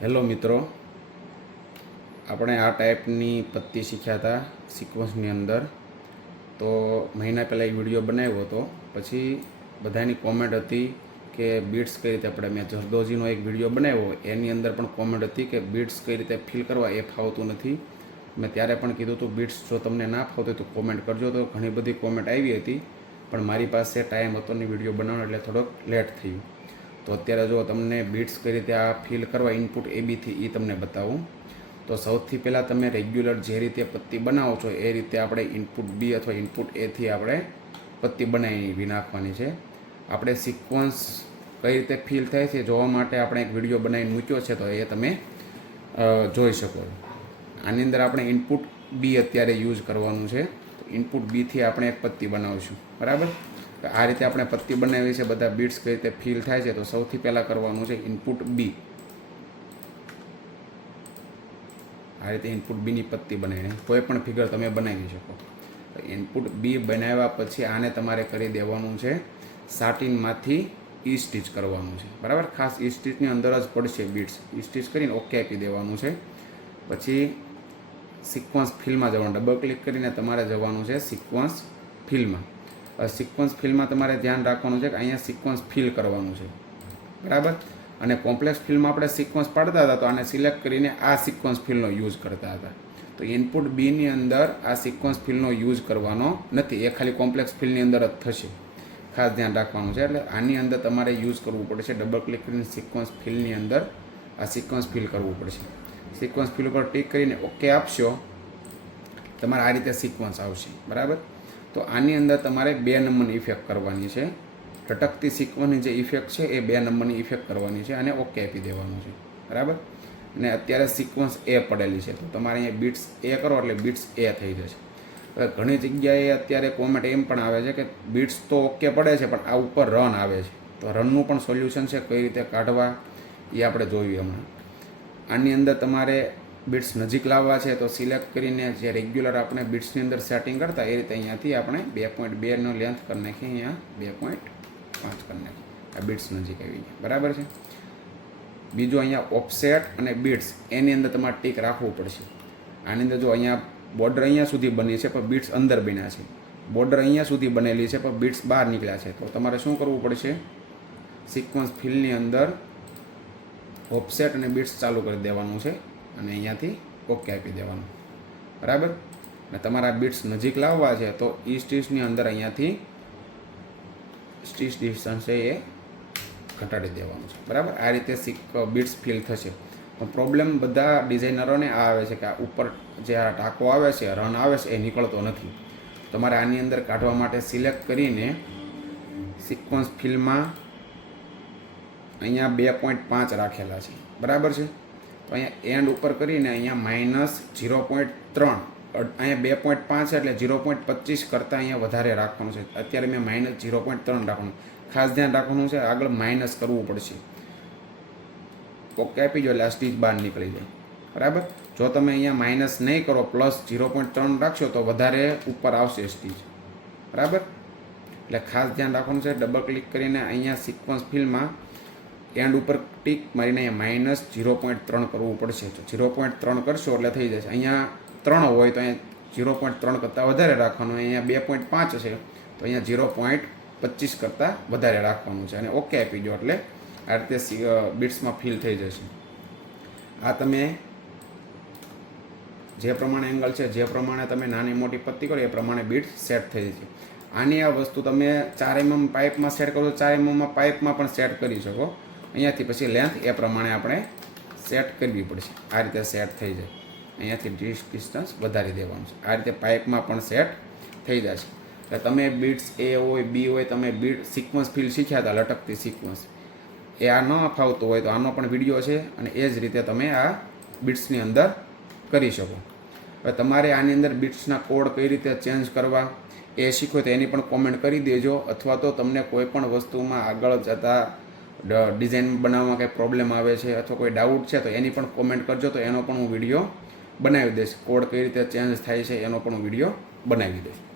Hello મિત્રો, આપણે આ ટાઈપની પત્તી શીખ્યા હતા સિક્વન્સની અંદર. તો મહિના પહેલાં એક વિડીયો બનાવ્યો હતો. પછી બધાની કોમેન્ટ હતી કે બીટ્સ કઈ રીતે આપણે, મેં જરદોજીનો એક વિડીયો બનાવ્યો એની અંદર પણ કોમેન્ટ હતી કે બીટ્સ કઈ રીતે ફીલ કરવા એ ફાવતું નથી. મેં ત્યારે પણ કીધું હતું બીટ્સ જો તમને ના ફાવતું તો કોમેન્ટ કરજો. તો ઘણી બધી કોમેન્ટ આવી હતી, પણ મારી પાસે ટાઈમ હતો નહીં વિડીયો બનાવવાનો, એટલે થોડોક લેટ થયું. તો અત્યારે જો તમને બીટ્સ કઈ રીતે આ ફીલ કરવા ઇનપુટ એબીથી એ તમને બતાવું. તો સૌથી પહેલાં તમે રેગ્યુલર જે રીતે પત્તી બનાવો છો એ રીતે આપણે ઇનપુટ બી અથવા ઇનપુટ એથી આપણે પત્તી બનાવી નાખવાની છે. આપણે સિક્વન્સ કઈ રીતે ફીલ થાય છે જોવા માટે આપણે એક વિડીયો બનાવીને મૂક્યો છે, તો એ તમે જોઈ શકો. આની અંદર આપણે ઇનપુટ બી અત્યારે યુઝ કરવાનું છે. તો ઇનપુટ બીથી આપણે એક પત્તી બનાવીશું, બરાબર. આ રીતે આપણે પત્તી બનાવી છે, બધા બીટ્સ કઈ રીતે ફીલ થાય છે. તો સૌથી પહેલાં કરવાનું છે ઇનપુટ બી. આ રીતે ઇનપુટ બીની પત્તી બનાવીને કોઈ પણ ફિગર તમે બનાવી શકો. ઇનપુટ બી બનાવ્યા પછી આને તમારે કરી દેવાનું છે સાટીનમાંથી ઈ સ્ટીચ કરવાનું છે, બરાબર. ખાસ ઈ સ્ટીચની અંદર જ પડશે બીટ્સ. ઈ સ્ટીચ કરીને ઓકે આપી દેવાનું છે. પછી સિક્વન્સ ફિલમાં જવાનું, ડબલ ક્લિક કરીને તમારે જવાનું છે સિક્વન્સ ફિલમાં. સિક્વન્સ ફિલમાં તમારે ધ્યાન રાખવાનું છે કે અહીંયા સિક્વન્સ ફિલ કરવાનું છે, બરાબર. અને કોમ્પ્લેક્સ ફિલમાં આપણે સિક્વન્સ પાડતા હતા, તો આને સિલેક્ટ કરીને આ સિક્વન્સ ફિલનો યુઝ કરતા હતા. તો ઇનપુટ બીની અંદર આ સિક્વન્સ ફિલનો યુઝ કરવાનો નથી, એ ખાલી કોમ્પ્લેક્સ ફિલની અંદર જ થશે. ખાસ ધ્યાન રાખવાનું છે. એટલે આની અંદર તમારે યુઝ કરવું પડશે. ડબલ ક્લિક કરીને સિક્વન્સ ફિલની અંદર આ સિક્વન્સ ફિલ કરવું પડશે. સિક્વન્સ ફિલ ઉપર ટિક કરીને ઓકે આપશો, તમારે આ રીતે સિક્વન્સ આવશે, બરાબર. તો આની અંદર તમારે 2 નંબરની ઇફેક્ટ કરવાની છે. લટકતી સિક્વન્સની જે ઇફેક્ટ છે એ 2 નંબરની ઇફેક્ટ કરવાની છે અને ઓકે આપી દેવાનું છે, બરાબર. અને અત્યારે સિક્વન્સ એ પડેલી છે, તો તમારે અહીંયા બીટ્સ એ કરો એટલે બીટ્સ એ થઈ જશે. હવે ઘણી જગ્યાએ અત્યારે કોમેન્ટ એમ પણ આવે છે કે બીટ્સ તો ઓકે પડે છે, પણ આ ઉપર રન આવે છે. તો રનનું પણ સોલ્યુશન છે, કઈ રીતે કાઢવા એ આપણે જોયું હમણાં. આની અંદર તમારે બીટ્સ નજીક લાવવા છે, તો સિલેક્ટ કરીને જે રેગ્યુલર આપણે બીટ્સની અંદર સેટિંગ કરતા એ રીતે અહીંયાથી આપણે 2.2નો લેન્થ કરી નાખીએ, અહીંયા 2.5 કરી નાખીએ. આ બીટ્સ નજીક આવી ગયા, બરાબર છે. બીજું અહીંયા ઓફસેટ અને બીટ્સ એની અંદર તમારે ટીક રાખવું પડશે. આની અંદર જો અહીંયા બોર્ડર અહીંયા સુધી બની છે, પણ બીટ્સ અંદર બન્યા છે. બોર્ડર અહીંયા સુધી બનેલી છે, પણ બીટ્સ બહાર નીકળ્યા છે. તો તમારે શું કરવું પડશે, સિક્વન્સ ફિલની અંદર ઓફસેટ અને બીટ્સ ચાલુ કરી દેવાનું છે અને અહીંયાથી ઓકે આપી દેવાનું, બરાબર. અને તમારા બીટ્સ નજીક લાવવા છે, તો ઈ સ્ટીચની અંદર અહીંયાથી સ્ટીચ ડિસ્ટન્સ છે એ ઘટાડી દેવાનું છે, બરાબર. આ રીતે બીટ્સ ફિલ થશે. પણ પ્રોબ્લેમ બધા ડિઝાઇનરોને આ આવે છે કે આ ઉપર જે આ ટાંકો આવે છે, રન આવે છે, એ નીકળતો નથી. તમારે આની અંદર કાઢવા માટે સિલેક્ટ કરીને સિક્વન્સ ફિલમાં અહીંયા 2.5 રાખેલા છે, બરાબર છે. તો અહીંયા એન્ડ ઉપર કરીને અહીંયા -0.3, અહીંયા 2.5 છે એટલે 0.25 કરતાં અહીંયા વધારે રાખવાનું છે. અત્યારે મેં -0.3 રાખવાનું. ખાસ ધ્યાન રાખવાનું છે, આગળ માઇનસ કરવું પડશે. ઓકે આપી દો એટલે આ સ્ટીચ બહાર નીકળી જાય, બરાબર. જો તમે અહીંયા માઇનસ નહીં કરો, +0.3 રાખશો તો વધારે ઉપર આવશે સ્ટીચ, બરાબર. એટલે ખાસ ધ્યાન રાખવાનું છે. ડબલ ક્લિક કરીને અહીંયા સિક્વન્સ ફિલમાં એન્ડ ઉપર ટીક મારીને અહીંયા -0.3 કરવું પડશે. તો 0.3 કરશો એટલે થઈ જશે. અહીંયા 3 હોય તો અહીંયા 0.3 કરતાં વધારે રાખવાનું. અહીંયા 2.5 છે તો અહીંયા 0.25 કરતાં વધારે રાખવાનું છે અને ઓકે આપી દો એટલે આ રીતે બીટ્સમાં ફિલ થઈ જશે. આ તમે જે પ્રમાણે એંગલ છે, જે પ્રમાણે તમે નાની મોટી પત્તી કરો એ પ્રમાણે બીટ્સ સેટ થઈ જશે. આની આ વસ્તુ તમે 4 mm પાઇપમાં સેટ કરો, 4 mm પાઇપમાં પણ સેટ કરી શકો. અહીંયાથી પછી લેન્થ એ પ્રમાણે આપણે સેટ કરવી પડશે. આ રીતે સેટ થઈ જાય. અહીંયાથી ડિસ્ટન્સ વધારી દેવાનું છે. આ રીતે પાઇપમાં પણ સેટ થઈ જશે. એટલે તમે બીટ્સ એ હોય બી હોય, તમે બીટ સિક્વન્સ ફિલ શીખ્યા હતા, લટકતી સિક્વન્સ, એ આ ન ફાવતું હોય તો આનો પણ વિડીયો છે અને એ જ રીતે તમે આ બીટ્સની અંદર કરી શકો. હવે તમારે આની અંદર બીટ્સના કોડ કઈ રીતે ચેન્જ કરવા એ શીખો તો એની પણ કોમેન્ટ કરી દેજો. અથવા તો તમને કોઈ પણ વસ્તુમાં આગળ જતાં ડિઝાઇન બનાવવામાં કંઈ પ્રોબ્લેમ આવે છે અથવા કોઈ ડાઉટ છે તો એની પણ કોમેન્ટ કરજો, તો એનો પણ હું વિડીયો બનાવી દઈશ. કોડ કઈ રીતે ચેન્જ થાય છે એનો પણ હું વિડીયો બનાવી દઈશ.